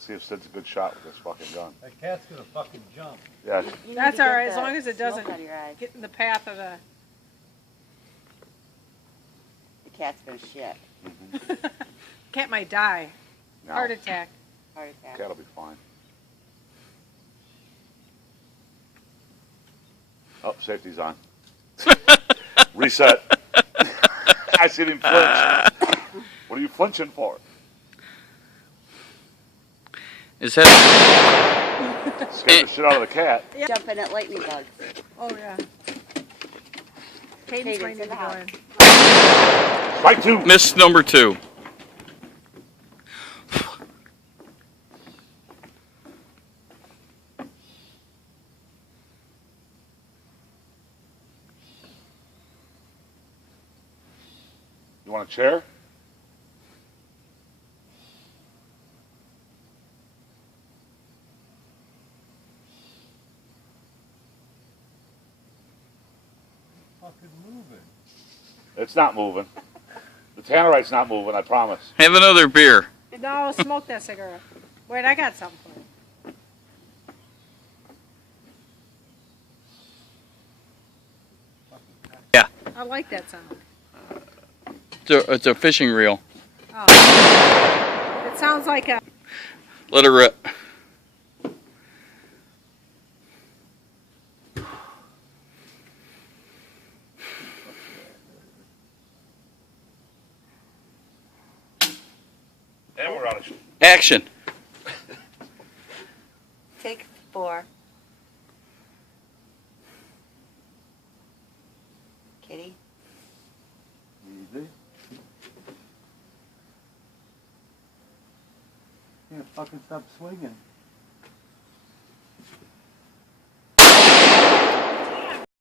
See if Sid's a good shot with this fucking gun. That cat's gonna fucking jump. Yeah. That's all right, as long as it doesn't out of your eye. get in the path of the. The cat's gonna shit. Cat might die. No, Heart attack. Heart attack. cat'll be fine. Oh, safety's on. Reset. I see him flinch. What are you flinching for? Is that Scared the shit out of the cat. Jumping at lightning bugs. Oh, yeah. Cadence might need to go in. Strike two. miss number 2? You want a chair? Fucking moving. It's not moving. The tannerite's not moving, I promise. Have another beer. No, smoke that cigarette. Wait, I got something for you. Yeah. I like that sound. It's a fishing reel. Oh. It sounds like a. Let her rip. And we're out of Action. Take 4. Kitty. Easy. Can't fucking stop swinging.